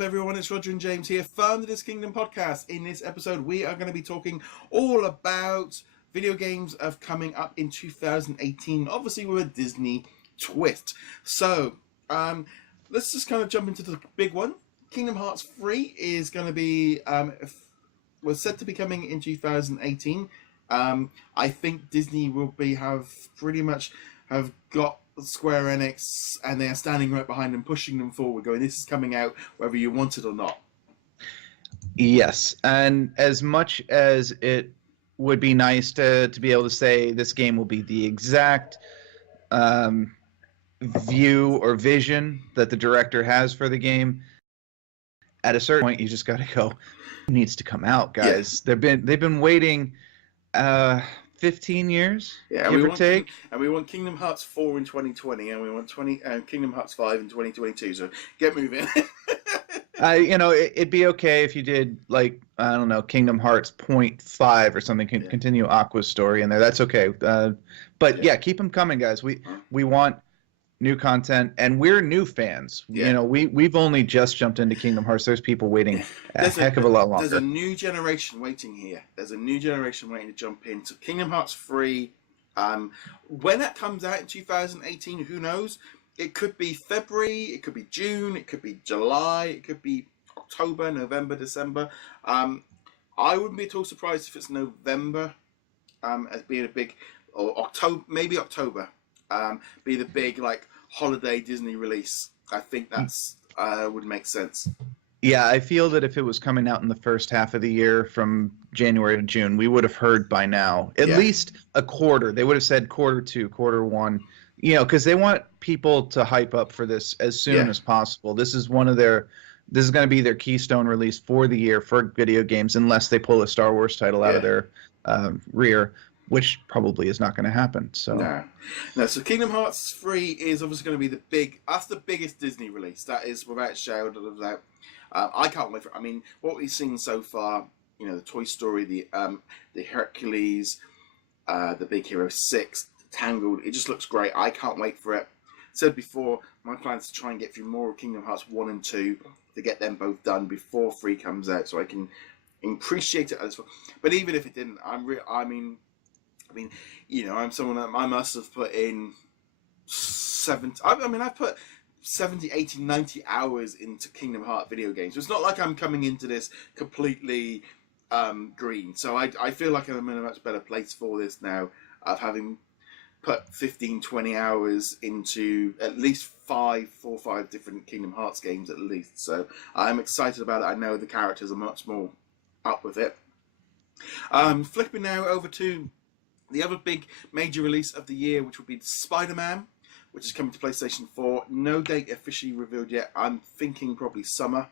Everyone, it's Roger and James here from the DisKingdom podcast. In this episode, we are going to be talking all about video games of coming up in 2018, obviously with a Disney twist. So, let's just kind of jump into the big one. Kingdom Hearts 3 is going to be, was said to be coming in 2018. I think Disney will have got Square Enix, and they are standing right behind them, pushing them forward, going, this is coming out whether you want it or not. Yes, and as much as it would be nice to be able to say this game will be the exact view or vision that the director has for the game, at a certain point you just got to go, it needs to come out, guys. Yeah. They've been waiting 15 years, give or take. And we want Kingdom Hearts 4 in 2020, and we want Kingdom Hearts 5 in 2022, so get moving. It'd be okay if you did, like, I don't know, Kingdom Hearts 0.5 or something, continue Aqua's story in there. That's okay. But yeah, keep them coming, guys. We want new content, and we're new fans. Yeah. We've only just jumped into Kingdom Hearts. There's people waiting a heck of a lot longer. There's a new generation waiting here. There's a new generation waiting to jump into Kingdom Hearts 3. When that comes out in 2018, who knows? It could be February, it could be June, it could be July, it could be October, November, December. I wouldn't be at all surprised if it's November, as being a big, or October, maybe October, be the big, like, holiday Disney release. I think that's would make sense. Yeah, I feel that if it was coming out in the first half of the year from January to June, we would have heard by now at least a quarter. They would have said quarter 2, quarter 1, because they want people to hype up for this as soon as possible. This is going to be their keystone release for the year for video games, unless they pull a Star Wars title out of their rear, which probably is not going to happen. So no. So Kingdom Hearts 3 is obviously going to be that's the biggest Disney release. That is without shadow of a doubt. I can't wait for it. I mean, what we've seen so far, the Toy Story, the Hercules, the Big Hero 6, Tangled, it just looks great. I can't wait for it. Said before, my plan is to try and get through more of Kingdom Hearts 1 and 2 to get them both done before 3 comes out, so I can appreciate it as well. But even if it didn't, I'm someone that I must have put in 70. I've put 70, 80, 90 hours into Kingdom Hearts video games. So it's not like I'm coming into this completely green. So I feel like I'm in a much better place for this now, of having put 15, 20 hours into at least 4 or 5 different Kingdom Hearts games at least. So I'm excited about it. I know the characters are much more up with it. Flipping now over to the other big major release of the year, which will be Spider-Man, which is coming to PlayStation 4. No date officially revealed yet. I'm thinking probably summer,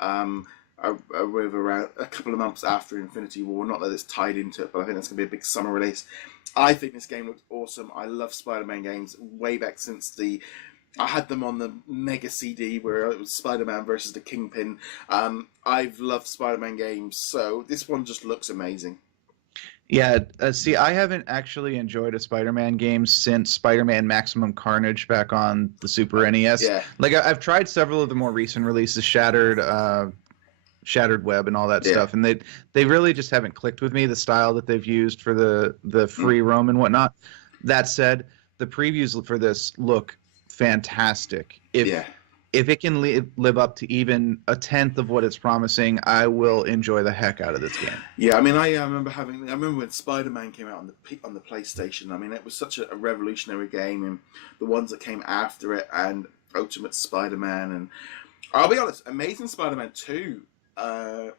with around a couple of months after Infinity War. Not that it's tied into it, but I think that's going to be a big summer release. I think this game looks awesome. I love Spider-Man games way back since I had them on the Mega CD where it was Spider-Man versus the Kingpin. I've loved Spider-Man games, so this one just looks amazing. Yeah, see, I haven't actually enjoyed a Spider-Man game since Spider-Man Maximum Carnage back on the Super NES. Yeah. Like, I've tried several of the more recent releases, Shattered Web and all that stuff, and they really just haven't clicked with me, the style that they've used for the free roam and whatnot. That said, the previews for this look fantastic. If it can live up to even a tenth of what it's promising, I will enjoy the heck out of this game. Yeah, I mean, I remember when Spider-Man came out on the PlayStation. I mean, it was such a revolutionary game, and the ones that came after it, and Ultimate Spider-Man, and I'll be honest, Amazing Spider-Man 2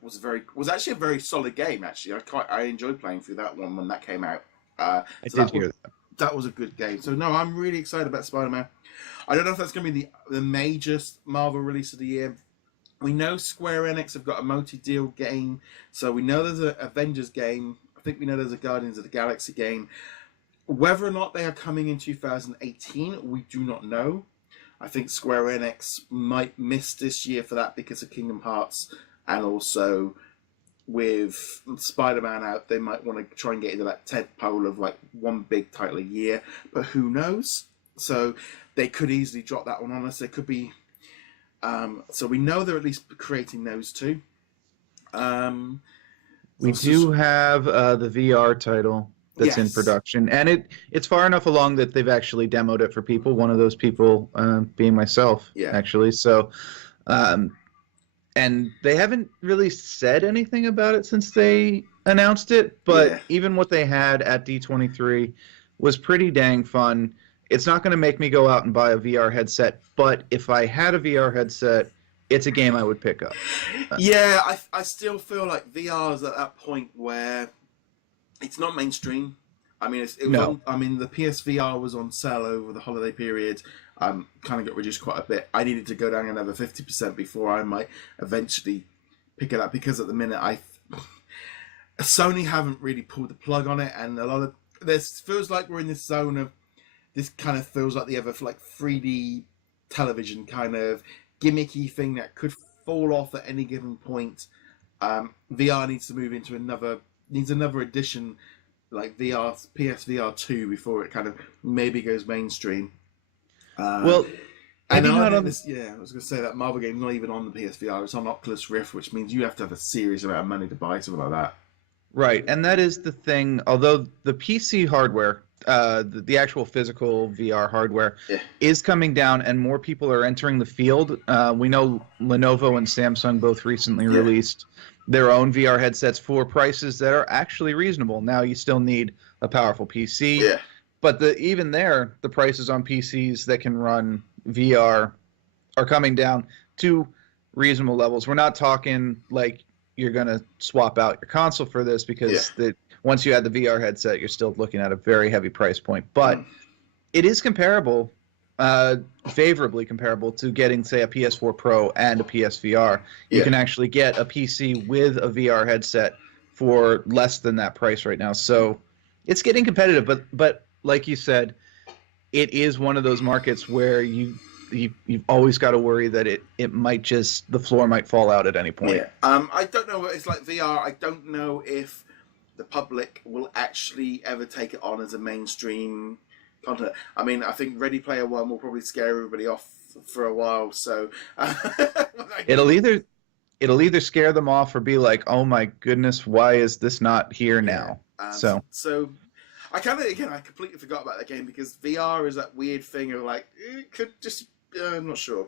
was actually a very solid game. Actually, I enjoyed playing through that one when that came out. I did hear that. That was a good game. So no, I'm really excited about Spider-Man. I don't know if that's going to be the major Marvel release of the year. We know Square Enix have got a multi-deal game, so we know there's an Avengers game. I think we know there's a Guardians of the Galaxy game. Whether or not they are coming in 2018, we do not know. I think Square Enix might miss this year for that because of Kingdom Hearts, and also with Spider-Man out, they might want to try and get into that tent pole of like one big title a year, but who knows? So they could easily drop that one on us. There could be So we know they're at least creating those two. We do have the VR title that's in production, and it's far enough along that they've actually demoed it for people. One of those people being myself, actually. So, and they haven't really said anything about it since they announced it. But even what they had at D23 was pretty dang fun. It's not going to make me go out and buy a VR headset, but if I had a VR headset, it's a game I would pick up. Yeah, I still feel like VR is at that point where it's not mainstream. I mean, the PSVR was on sale over the holiday period. Kind of got reduced quite a bit. I needed to go down another 50% before I might eventually pick it up, because at the minute Sony haven't really pulled the plug on it, and a lot of this feels like we're in this zone of this kind of feels like the other 3D television kind of gimmicky thing that could fall off at any given point. VR needs to move into another edition, like PSVR 2, before it kind of maybe goes mainstream. Well, and I was going to say that Marvel game's not even on the PSVR; it's on Oculus Rift, which means you have to have a serious amount of money to buy something like that. Right, and that is the thing. Although the PC hardware, the actual physical VR hardware, is coming down, and more people are entering the field. We know Lenovo and Samsung both recently released their own VR headsets for prices that are actually reasonable. Now, you still need a powerful PC, but even there, the prices on PCs that can run VR are coming down to reasonable levels. We're not talking like you're going to swap out your console for this, because once you add the VR headset, you're still looking at a very heavy price point. But it is comparable, favorably comparable to getting, say, a PS4 Pro and a PSVR. You can actually get a PC with a VR headset for less than that price right now. So it's getting competitive. But like you said, it is one of those markets where you've always got to worry that it might the floor might fall out at any point. I don't know. It's like VR. I don't know if the public will actually ever take it on as a mainstream content. I mean, I think Ready Player One will probably scare everybody off for a while. So it'll either scare them off or be like, oh my goodness, why is this not here now? So I completely forgot about that game, because VR is that weird thing of like, it could just. I'm not sure.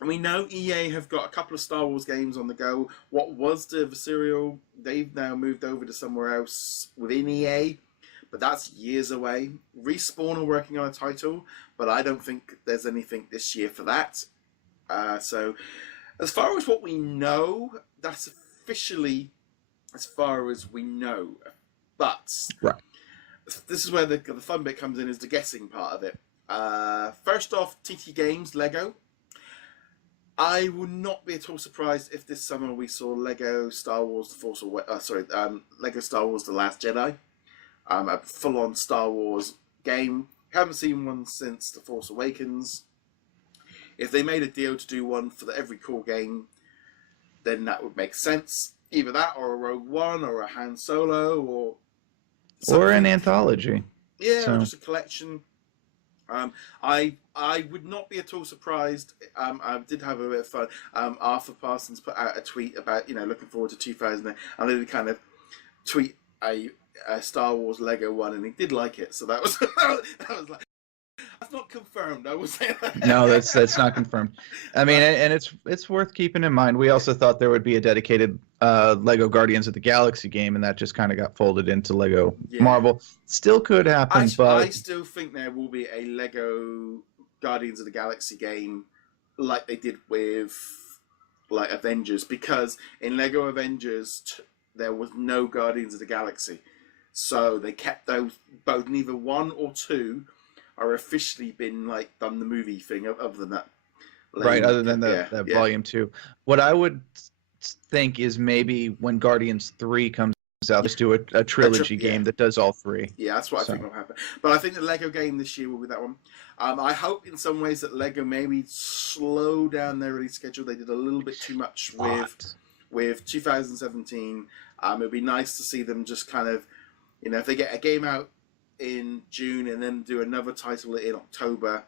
We know EA have got a couple of Star Wars games on the go. What was the Visceral? They've now moved over to somewhere else within EA, but that's years away. Respawn are working on a title, but I don't think there's anything this year for that. So, as far as what we know, that's officially as far as we know. But this is where the fun bit comes in, is the guessing part of it. First off, TT Games, Lego. I would not be at all surprised if this summer we saw Lego Star Wars Lego Star Wars The Last Jedi. A full-on Star Wars game. Haven't seen one since The Force Awakens. If they made a deal to do one for every core game, then that would make sense. Either that, or a Rogue One, or a Han Solo, or an anthology. Or just a collection. I would not be at all surprised. I did have a bit of fun. Arthur Parsons put out a tweet about, looking forward to 2000, and then he kind of tweet a Star Wars Lego one, and he did like it. So that was that was like, that's not confirmed. I will say that. No, that's not confirmed. I mean, and it's worth keeping in mind. We also thought there would be a dedicated Lego Guardians of the Galaxy game, and that just kind of got folded into Lego Marvel. Still could happen, but I still think there will be a Lego Guardians of the Galaxy game, like they did with like Avengers, because in Lego Avengers there was no Guardians of the Galaxy, so they kept those both. Neither one or two are officially been like done the movie thing, other than that. Other than that Volume 2. What I would think is maybe when Guardians 3 comes out, just do a trilogy game that does all three. Yeah, that's what I think will happen. But I think the Lego game this year will be that one. I hope in some ways that Lego maybe slow down their release schedule. They did a little bit too much with 2017. It would be nice to see them just kind of, if they get a game out in June and then do another title in October,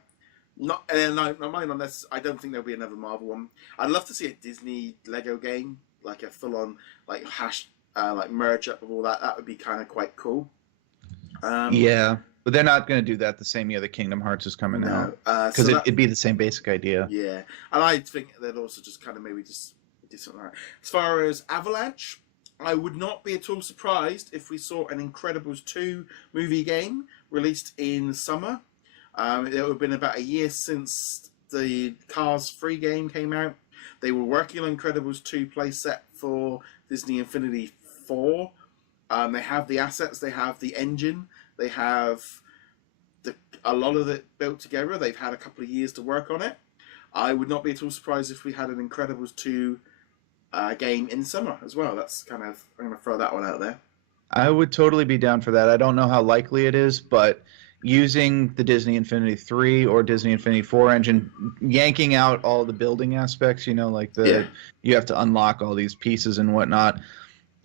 Not not mine unless I don't think there'll be another Marvel one. I'd love to see a Disney Lego game, like a full on like like merge up of all that. That would be kind of quite cool. Yeah, but they're not going to do that the same year the Kingdom Hearts is coming out, because it'd be the same basic idea. Yeah, and I think they'd also just kind of maybe just do something like that. As far as Avalanche, I would not be at all surprised if we saw an Incredibles 2 movie game released in the summer. It would have been about a year since the Cars 3 game came out. They were working on Incredibles 2 playset for Disney Infinity 4. They have the assets, they have the engine, they have a lot of it built together. They've had a couple of years to work on it. I would not be at all surprised if we had an Incredibles 2 game in summer as well. That's kind of, I'm going to throw that one out there. I would totally be down for that. I don't know how likely it is, but using the Disney Infinity 3 or Disney Infinity 4 engine, yanking out all the building aspects, like you have to unlock all these pieces and whatnot,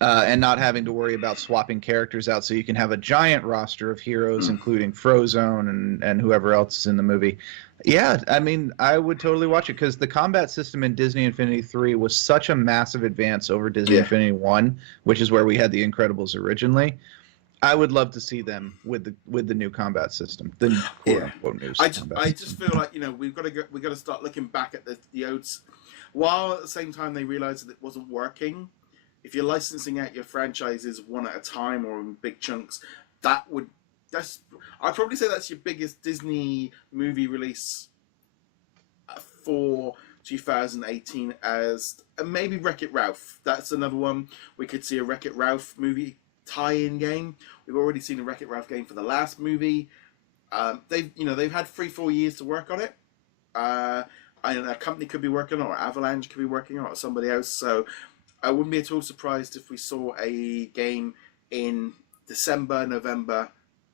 and not having to worry about swapping characters out, so you can have a giant roster of heroes, including Frozone and whoever else is in the movie. Yeah, I mean, I would totally watch it, because the combat system in Disney Infinity 3 was such a massive advance over Disney Infinity 1, which is where we had the Incredibles originally. I would love to see them with the new combat system. The quote-unquote new I just feel like we've got to start looking back at the odes, while at the same time they realised that it wasn't working. If you're licensing out your franchises one at a time or in big chunks, I'd probably say that's your biggest Disney movie release for 2018. As maybe Wreck-It Ralph. That's another one. We could see a Wreck-It Ralph movie tie-in game. We've already seen a Wreck-It Ralph game for the last movie. They've had 3-4 years to work on it. A company could be working on it, or Avalanche could be working on it, or somebody else. So I wouldn't be at all surprised if we saw a game in December, November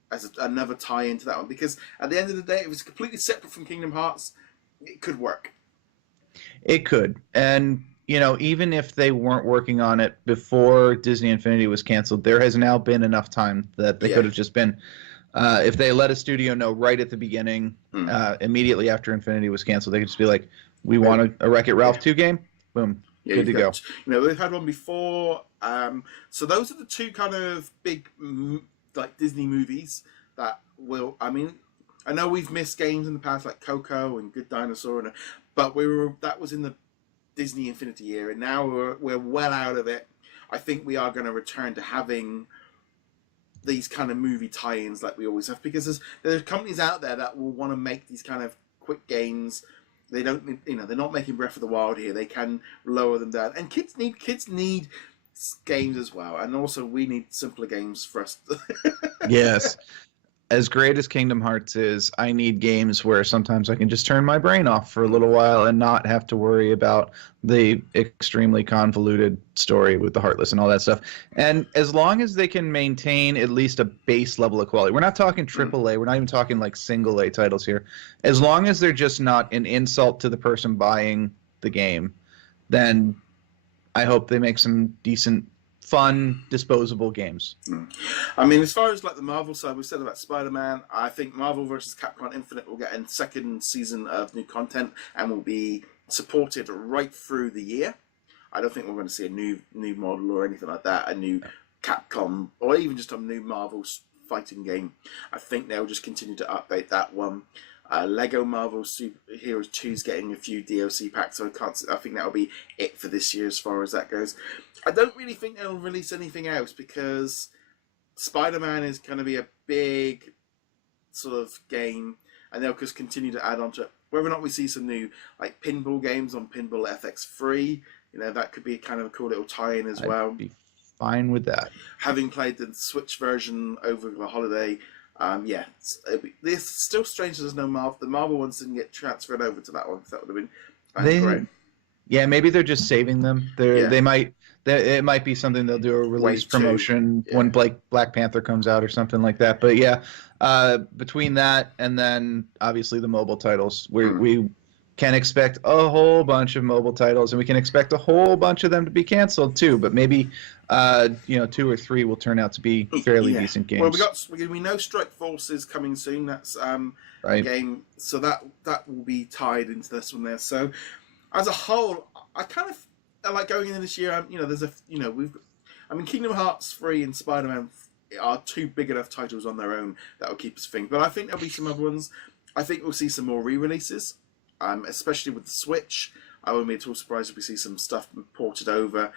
as another tie-in to that one. Because at the end of the day, if it's completely separate from Kingdom Hearts, it could work. It could. And even if they weren't working on it before Disney Infinity was canceled, there has now been enough time that they could have just been, if they let a studio know right at the beginning, immediately after Infinity was canceled, they could just be like, we want a Wreck-It Ralph 2 game? Boom. Good to go. We've had one before. So those are the two kind of big like Disney movies that will, I know we've missed games in the past like Coco and Good Dinosaur, but that was in the Disney Infinity year, and now we're well out of it. I think we are going to return to having these kind of movie tie-ins like we always have, because there's companies out there that will want to make these kind of quick games. They don't, they're not making Breath of the Wild here. They can lower them down, and kids need games as well, and also we need simpler games for us. Yes. As great as Kingdom Hearts is, I need games where sometimes I can just turn my brain off for a little while and not have to worry about the extremely convoluted story with the Heartless and all that stuff. And as long as they can maintain at least a base level of quality, we're not talking AAA, we're not even talking like single A titles here. As long as they're just not an insult to the person buying the game, then I hope they make some decent, fun, disposable games. As far as like the Marvel side, we said about Spider-Man. I think Marvel vs. Capcom Infinite will get a second season of new content and will be supported right through the year. I don't think we're going to see a new model or anything like that, a new Capcom, or even just a new Marvel fighting game. I think they'll just continue to update that one. Lego Marvel Superheroes 2 is getting a few DLC packs, so I think that'll be it for this year as far as that goes. I don't really think they'll release anything else, because Spider-Man is going to be a big sort of game, and they'll just continue to add on to it. Whether or not we see some new like pinball games on Pinball FX3, that could be kind of a cool little tie-in as well. I'd be fine with that. Having played the Switch version over the holiday, it's still strange there's no Marvel. The Marvel ones didn't get transferred over to that one. That would have been great. Yeah, maybe they're just saving them. It might be something they'll do a release promotion when Black Panther comes out or something like that. But between that and then obviously the mobile titles, we can expect a whole bunch of mobile titles, and we can expect a whole bunch of them to be canceled too. But maybe, 2 or 3 will turn out to be fairly decent games. Well, we know Strike Force is coming soon. That's a right. game, so that will be tied into this one there. So, as a whole, I kind of like going into this year. Kingdom Hearts 3 and Spider-Man are 2 big enough titles on their own that will keep us thinking. But I think there'll be some other ones. I think we'll see some more re-releases, especially with the Switch. I wouldn't be at all surprised if we see some stuff ported over.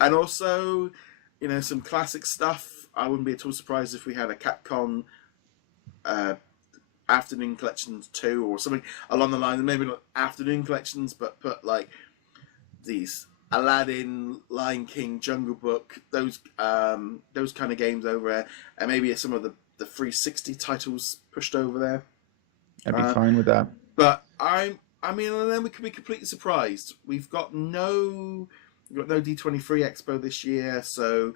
And also, some classic stuff. I wouldn't be at all surprised if we had a Capcom Afternoon Collections 2 or something along the line. Maybe not Afternoon Collections, but put like these Aladdin, Lion King, Jungle Book, those kind of games over there, and maybe some of the 360 titles pushed over there. I'd be fine with that. But and then we could be completely surprised. We've got no D23 Expo this year, so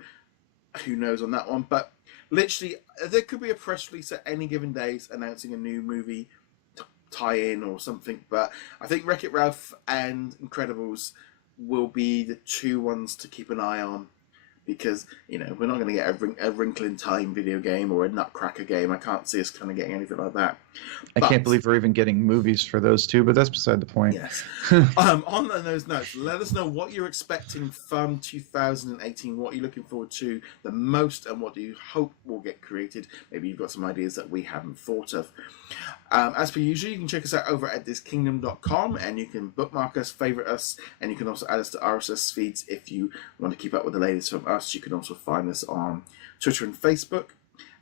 who knows on that one. But literally, there could be a press release at any given day announcing a new movie tie-in or something. But I think Wreck-It Ralph and Incredibles will be the 2 ones to keep an eye on, because we're not going to get a Wrinkle in Time video game or a Nutcracker game. I can't see us kind of getting anything like that. I can't believe we're even getting movies for those 2, but that's beside the point. Yes. On those notes, let us know what you're expecting from 2018. What are you looking forward to the most, and what do you hope will get created? Maybe you've got some ideas that we haven't thought of. As per usual, you can check us out over at DisKingdom.com, and you can bookmark us, favorite us, and you can also add us to RSS feeds if you want to keep up with the latest from us. You can also find us on Twitter and Facebook.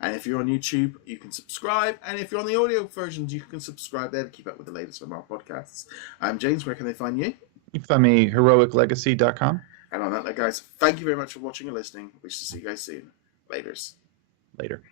And if you're on YouTube, you can subscribe. And if you're on the audio versions, you can subscribe there to keep up with the latest from our podcasts. I'm James. Where can they find you? You can find me heroiclegacy.com. And on that note, guys, thank you very much for watching and listening. Wish to see you guys soon. Laters. Later.